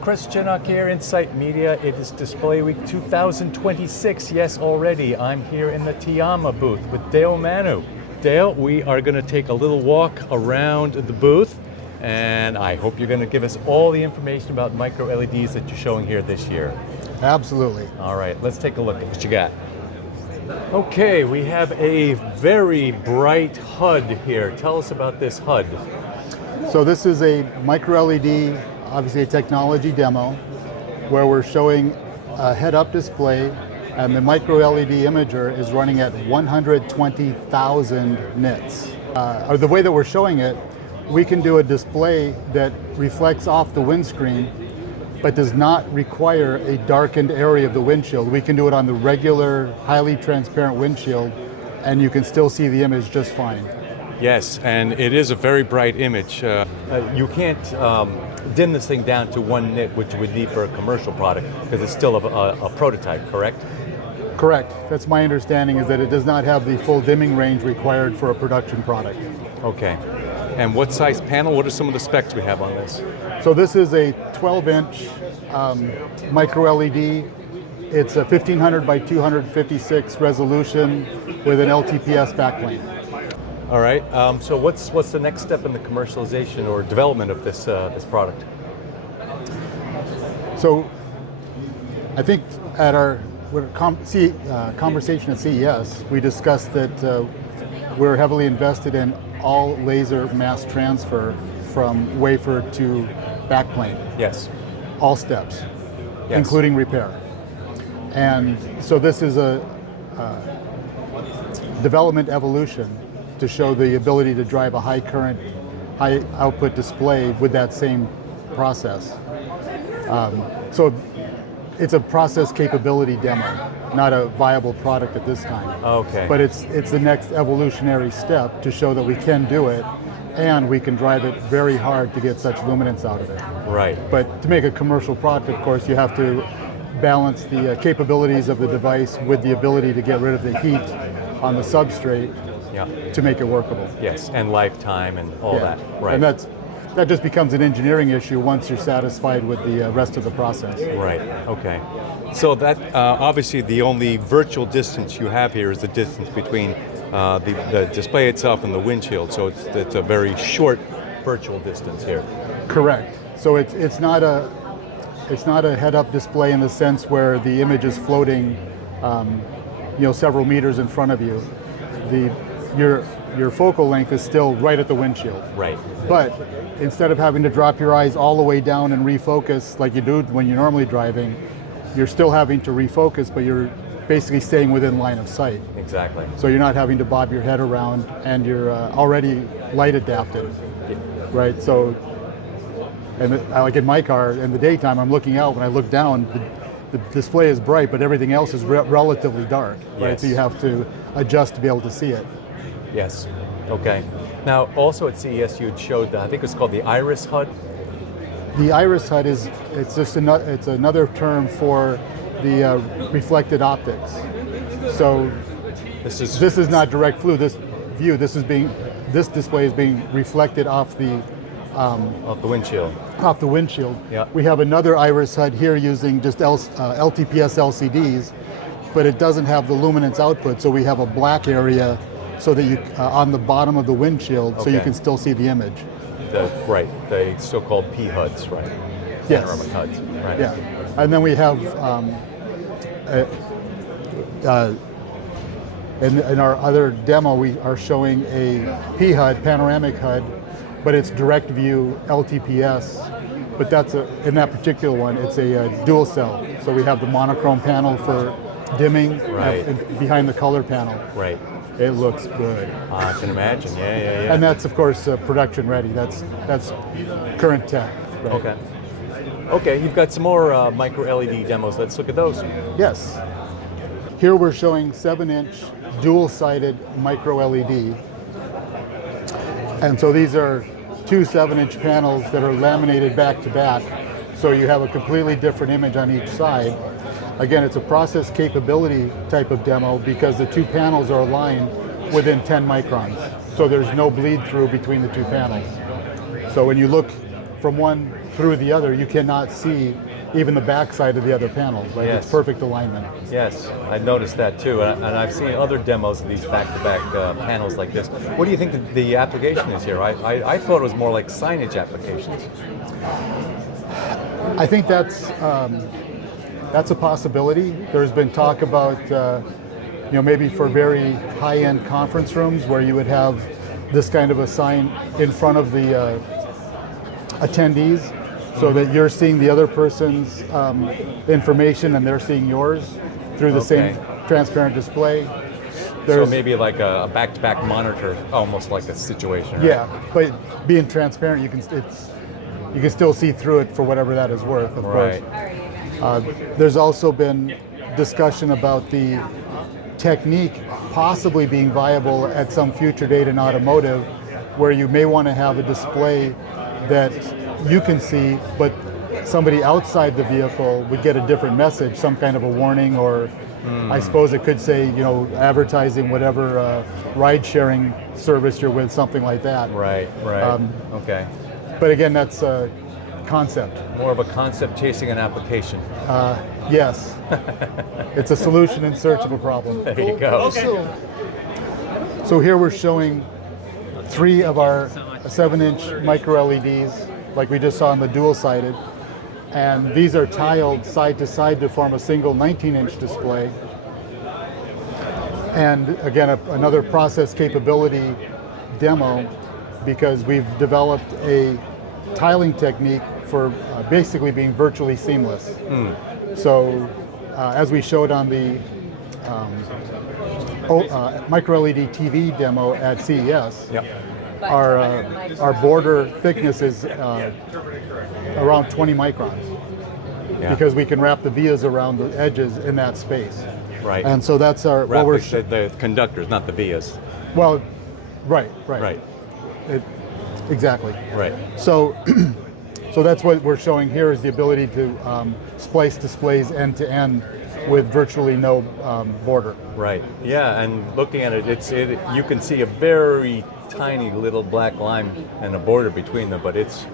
Chris Chinnock here, Insight Media. It is Display Week 2026. Yes, already. I'm here in the Tianma booth with Dale Manu. Dale, we are going to take a little walk around the booth, and I hope you're going to give us all the information about micro LEDs that you're showing here this year. Absolutely. All right, let's take a look at what you got. Okay, we have a very bright HUD here. Tell us about this HUD. So this is a micro LED, obviously a technology demo, where we're showing a head-up display, and the micro LED imager is running at 120,000 nits. Or the way that we're showing it, we can do a display that reflects off the windscreen, but does not require a darkened area of the windshield. We can do it on the regular, highly transparent windshield, and you can still see the image just fine. Yes, and it is a very bright image. You can't dim this thing down to 1 nit, which you would need for a commercial product, because it's still a prototype, correct? Correct. That's my understanding, is that it does not have the full dimming range required for a production product. Okay. And what size panel? What are some of the specs we have on this? So this is a 12-inch micro LED. It's a 1500 by 256 resolution with an LTPS backplane. All right. So what's the next step in the commercialization or development of this product? So I think at our conversation at CES, we discussed that we're heavily invested in all laser mass transfer from wafer to backplane. Yes. All steps, yes, including repair. And so this is a development evolution to show the ability to drive a high current, high output display with that same process. So it's a process capability demo, not a viable product at this time. Okay. But it's the next evolutionary step to show that we can do it, and we can drive it very hard to get such luminance out of it. Right. But to make a commercial product, of course, you have to balance the capabilities of the device with the ability to get rid of the heat on the substrate, yeah, to make it workable. Yes, and lifetime and all that. Right. And that just becomes an engineering issue once you're satisfied with the rest of the process. Right. Okay. So that obviously the only virtual distance you have here is the distance between the display itself and the windshield. So it's a very short virtual distance here. Correct. So it's not a head-up display in the sense where the image is floating, several meters in front of you. Your focal length is still right at the windshield. Right. But instead of having to drop your eyes all the way down and refocus like you do when you're normally driving, you're still having to refocus, but you're basically staying within line of sight. Exactly. So you're not having to bob your head around, and you're already light adapted, yeah, right? So, and like in my car, in the daytime, I'm looking out. When I look down, the display is bright, but everything else is relatively dark, right? Yes. So you have to adjust to be able to see it. Yes. Okay. Now, also at CES, you showed, I think it's called the Iris HUD. The Iris HUD it's another term for the reflected optics. So this is not direct view. This display is being reflected off the windshield. Off the windshield. Yeah. We have another Iris HUD here using just LTPS LCDs, but it doesn't have the luminance output. So we have a black area so that you on the bottom of the windshield, okay, so you can still see the image. Right, the so-called P-HUDs, right? Yes. Panoramic HUDs, right? Yeah, and then we have in our other demo, we are showing a P-HUD, panoramic HUD, but it's direct view LTPS. But in that particular one, it's a dual cell. So we have the monochrome panel for dimming, right, behind the color panel. Right. It looks good. I can imagine. Yeah. And that's, of course, production ready. That's current tech. Right? Okay. Okay, you've got some more micro LED demos. Let's look at those. Yes. Here we're showing 7-inch dual-sided micro LED. And so these are two 7-inch panels that are laminated back to back. So you have a completely different image on each side. Again, it's a process capability type of demo because the two panels are aligned within 10 microns. So there's no bleed through between the two panels. So when you look from one through the other, you cannot see even the back side of the other panels, right? Yes. It's perfect alignment. Yes, I noticed that too, and I've seen other demos of these back-to-back panels like this. What do you think the application is here? I thought it was more like signage applications. I think that's a possibility. There's been talk about maybe for very high-end conference rooms where you would have this kind of a sign in front of the attendees, so that you're seeing the other person's information and they're seeing yours through the same transparent display. So maybe like a back-to-back monitor, almost like a situation. Right? Yeah, but being transparent, you can still see through it for whatever that is worth, of course. There's also been discussion about the technique possibly being viable at some future date in automotive, where you may want to have a display that you can see, but somebody outside the vehicle would get a different message, some kind of a warning, or I suppose it could say, advertising whatever ride-sharing service you're with, something like that. Right. Okay. But again, that's a concept. More of a concept chasing an application. Yes. It's a solution in search of a problem. There you go. So here we're showing 3 of our 7-inch micro LEDs, like we just saw on the dual-sided. And these are tiled side to side to form a single 19-inch display. And again, another process capability demo, because we've developed a tiling technique for basically being virtually seamless. So as we showed on the micro LED TV demo at CES, our border thickness is around 20 microns, because we can wrap the vias around the edges in that space. Right. And so that's our the conductors, not the vias. Well, right. Exactly. Right. So that's what we're showing here, is the ability to splice displays end to end with virtually no border. Right. Yeah, and looking at it, you can see a very tiny little black line and a border between them, but it's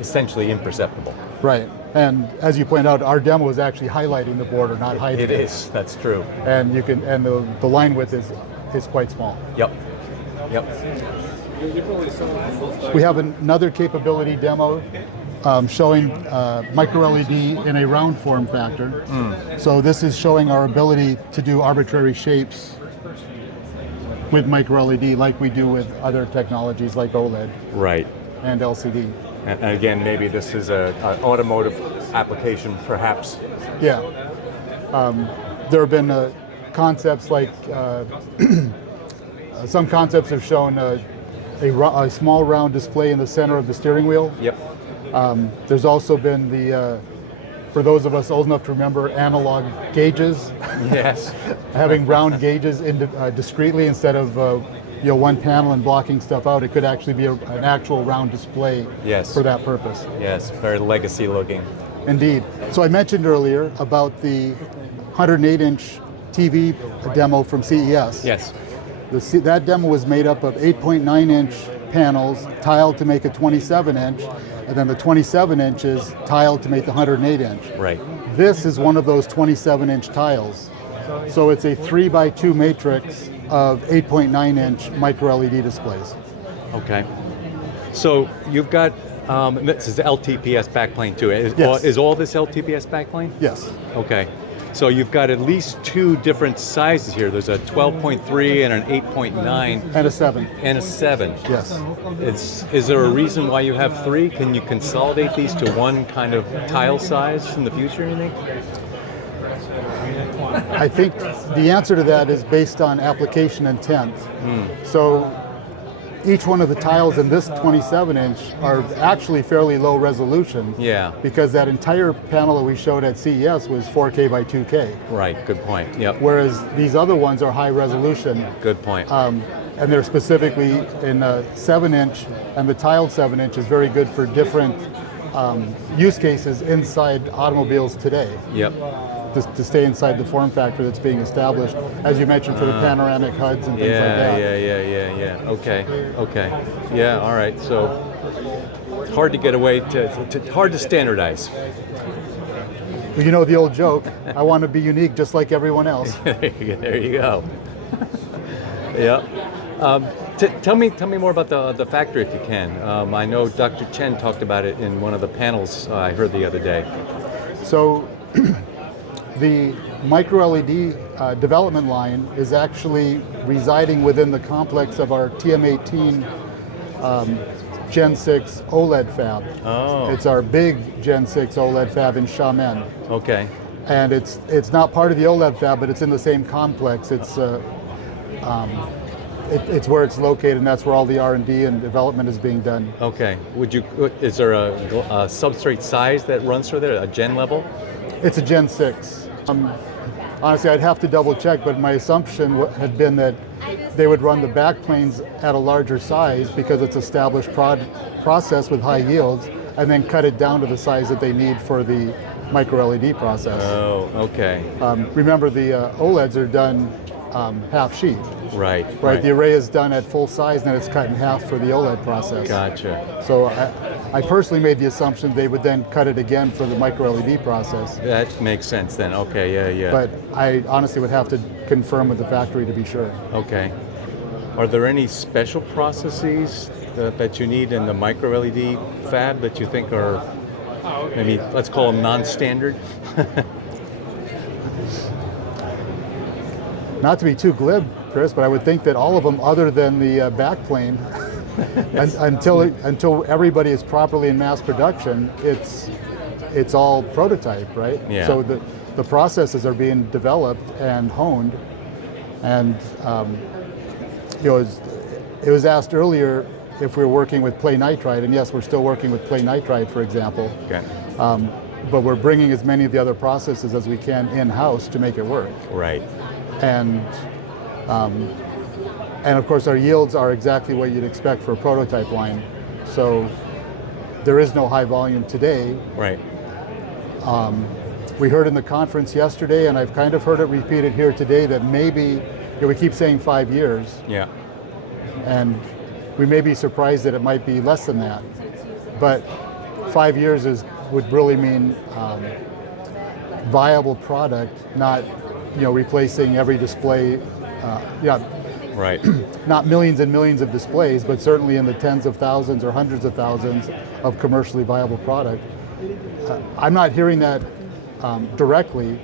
essentially imperceptible. Right. And as you point out, our demo is actually highlighting the border, not hiding it. It is. That's true. And the line width is quite small. Yep. We have another capability demo showing micro LED in a round form factor. So this is showing our ability to do arbitrary shapes with micro LED, like we do with other technologies like OLED and LCD. And again, maybe this is an automotive application, perhaps. Yeah. There have been concepts like some concepts have shown a small round display in the center of the steering wheel. Yep. There's also been for those of us old enough to remember, analog gauges. Yes. Having round gauges discretely instead of one panel and blocking stuff out. It could actually be an actual round display for that purpose. Yes, very legacy looking. Indeed. So I mentioned earlier about the 108-inch TV demo from CES. Yes. That demo was made up of 8.9-inch panels tiled to make a 27-inch, and then the 27 inches tiled to make the 108-inch. Right. This is one of those 27-inch tiles. So it's a 3x2 matrix of 8.9-inch micro LED displays. Okay. So you've got this is LTPS backplane too. Is all this LTPS backplane? Yes. Okay. So you've got at least 2 different sizes here. There's a 12.3 and an 8.9. And a 7. And a 7. Yes. Is there a reason why you have 3? Can you consolidate these to one kind of tile size in the future, you think? I think the answer to that is based on application intent. So each one of the tiles in this 27-inch are actually fairly low resolution. Yeah. Because that entire panel that we showed at CES was 4K by 2K. Right, good point. Yep. Whereas these other ones are high resolution. Good point. And they're specifically in a 7-inch, and the tiled 7-inch is very good for different use cases inside automobiles today. Yep. To stay inside the form factor that's being established, as you mentioned, for the panoramic HUDs and things like that. Yeah. Okay. Yeah, all right. So hard to get away hard to standardize. Well, you know the old joke, I want to be unique just like everyone else. There you go. Yeah. Tell me more about the factory if you can. I know Dr. Chen talked about it in one of the panels I heard the other day. So the microLED development line is actually residing within the complex of our TM18 Gen 6 OLED fab. Oh. It's our big Gen 6 OLED fab in Xiamen. Okay. And it's not part of the OLED fab, but it's in the same complex. It's where it's located, and that's where all the R&D and development is being done. Okay. Is there a substrate size that runs through there, a Gen level? It's a Gen 6. Honestly, I'd have to double check, but my assumption had been that they would run the backplanes at a larger size because it's established process with high yields, and then cut it down to the size that they need for the micro-LED process. Oh, okay. Remember, the OLEDs are done half sheet. Right. The array is done at full size, and then it's cut in half for the OLED process. Gotcha. So I personally made the assumption they would then cut it again for the micro-LED process. That makes sense then. Okay, yeah. But I honestly would have to confirm with the factory to be sure. Okay. Are there any special processes that you need in the micro-LED fab that you think are maybe, let's call them non-standard? Not to be too glib, Chris, but I would think that all of them, other than the backplane, until everybody is properly in mass production, it's all prototype, right? Yeah. So the processes are being developed and honed, and it was asked earlier if we were working with play nitride, and yes, we're still working with play nitride, for example. Okay. But we're bringing as many of the other processes as we can in-house to make it work. Right. And of course our yields are exactly what you'd expect for a prototype line. So there is no high volume today. Right. We heard in the conference yesterday, and I've kind of heard it repeated here today, that maybe, we keep saying 5 years. Yeah. And we may be surprised that it might be less than that. But 5 years would really mean viable product, not replacing every display. Right. Not millions and millions of displays, but certainly in the tens of thousands or hundreds of thousands of commercially viable product. I'm not hearing that directly,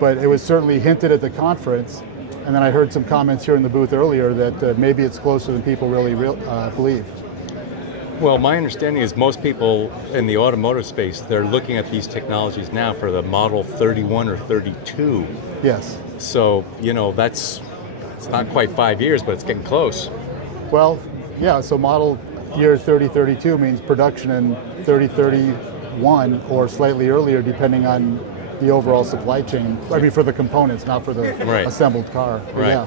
but it was certainly hinted at the conference. And then I heard some comments here in the booth earlier that maybe it's closer than people really believe. Well, my understanding is most people in the automotive space, they're looking at these technologies now for the model 31 or 32. Yes. So, it's not quite 5 years, but it's getting close. Well, yeah, so model year 3032 means production in 3031 or slightly earlier, depending on the overall supply chain. I mean, for the components, not for the assembled car. Right. Yeah.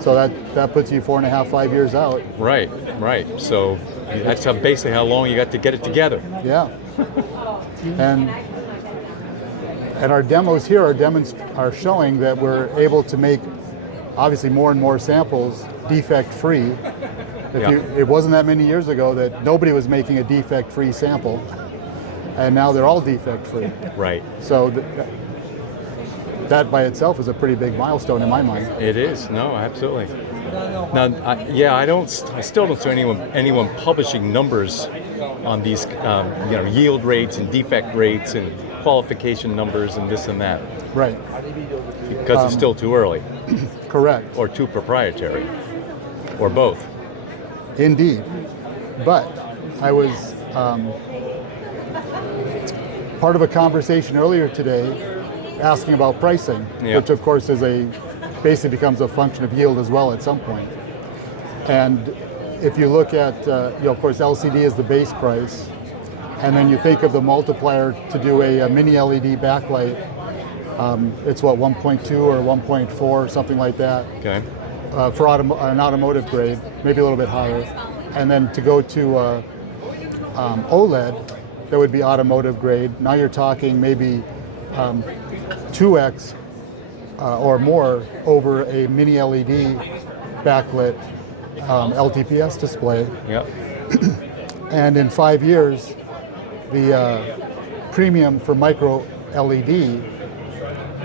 So that puts you 4.5, 5 years out. Right. So that's basically how long you got to get it together. Yeah. And our demos here are showing that we're able to make obviously more and more samples defect-free. It wasn't that many years ago that nobody was making a defect-free sample, and now they're all defect-free. Right. So that by itself is a pretty big milestone in my mind. It is. No, absolutely. Now, I still don't see anyone publishing numbers on these, yield rates and defect rates and qualification numbers and this and that. Right. Because it's still too early. Correct. Or too proprietary. Or both. Indeed. But I was part of a conversation earlier today asking about pricing, which of course basically becomes a function of yield as well at some point. And if you look at, of course, LCD is the base price, and then you think of the multiplier to do a mini LED backlight, it's what, 1.2 or 1.4, something like that. Okay. For an automotive grade, maybe a little bit higher. And then to go to OLED, that would be automotive grade. Now you're talking maybe 2x or more over a mini LED backlit LTPS display. Yep. And in 5 years, the premium for micro LED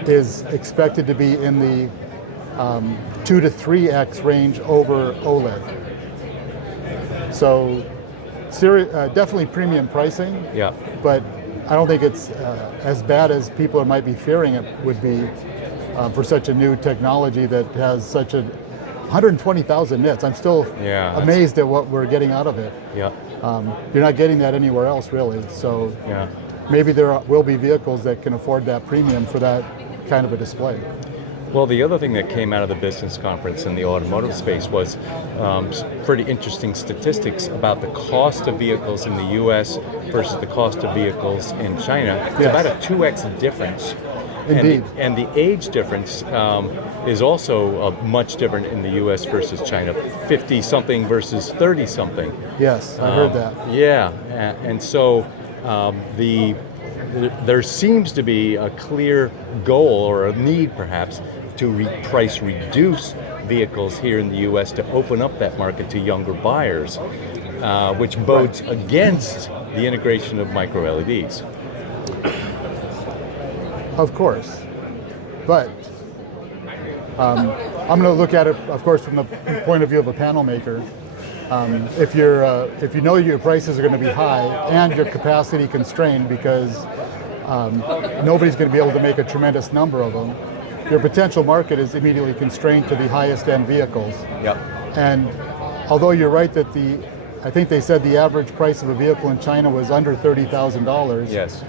is expected to be in the 2 to 3x range over OLED. So definitely premium pricing, Yeah. but I don't think it's as bad as people might be fearing it would be for such a new technology that has such a 120,000 nits. I'm still amazed at what we're getting out of it. Yeah. You're not getting that anywhere else, really. So Yeah. maybe there will be vehicles that can afford that premium for that kind of a display. Well, the other thing that came out of the business conference in the automotive space was pretty interesting statistics about the cost of vehicles in the US versus the cost of vehicles in China. It's Yes. about a 2x difference. Indeed. And the age difference is also much different in the US versus China, 50-something versus 30-something. Yes, I heard that. Yeah, and so there seems to be a clear goal or a need perhaps to price reduce vehicles here in the US to open up that market to younger buyers, which bodes against the integration of micro LEDs. Of course, but I'm going to look at it, of course, from the point of view of a panel maker. If you know your prices are going to be high and your capacity constrained because nobody's going to be able to make a tremendous number of them, your potential market is immediately constrained to the highest end vehicles. Yep. And although you're right that I think they said the average price of a vehicle in China was under $30,000. Yes.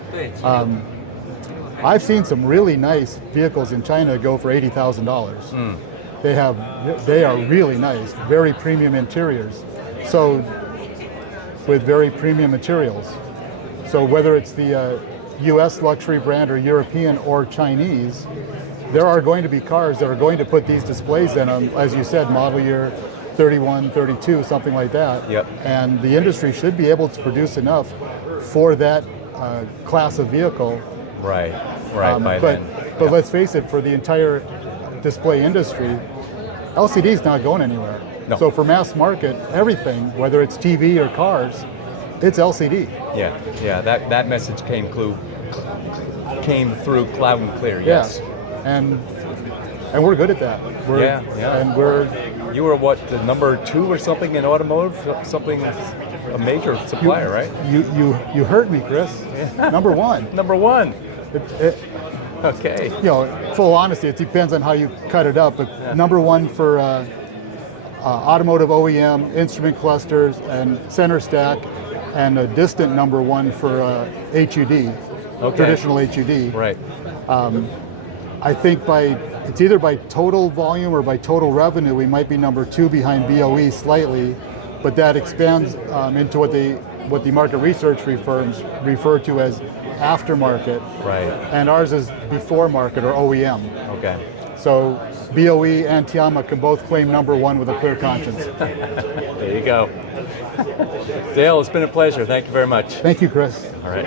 I've seen some really nice vehicles in China go for $80,000. They are really nice, very premium interiors. So with very premium materials. So whether it's the US luxury brand or European or Chinese, there are going to be cars that are going to put these displays in them, as you said, model year 31, 32, something like that. Yep. And the industry should be able to produce enough for that class of vehicle. Right. But let's face it, for the entire display industry, LCD's not going anywhere. No. So for mass market, everything, whether it's TV or cars, it's LCD. Yeah. That message came through loud and clear. Yes. And we're good at that. And you were what, the number 2 or something in automotive? Something, a major supplier, right? You hurt me, Chris. Yeah. Number 1. Number 1. Okay. Full honesty, it depends on how you cut it up, but number 1 for automotive OEM, instrument clusters, and center stack, and a distant number 1 for HUD, traditional HUD. Right. I think it's either by total volume or by total revenue, we might be number 2 behind BOE slightly, but that expands into what the market research firms refer to as aftermarket. Right. And ours is before market or OEM. Okay. So BOE and Tianma can both claim number 1 with a clear conscience. There you go. Dale, it's been a pleasure. Thank you very much. Thank you, Chris. All right.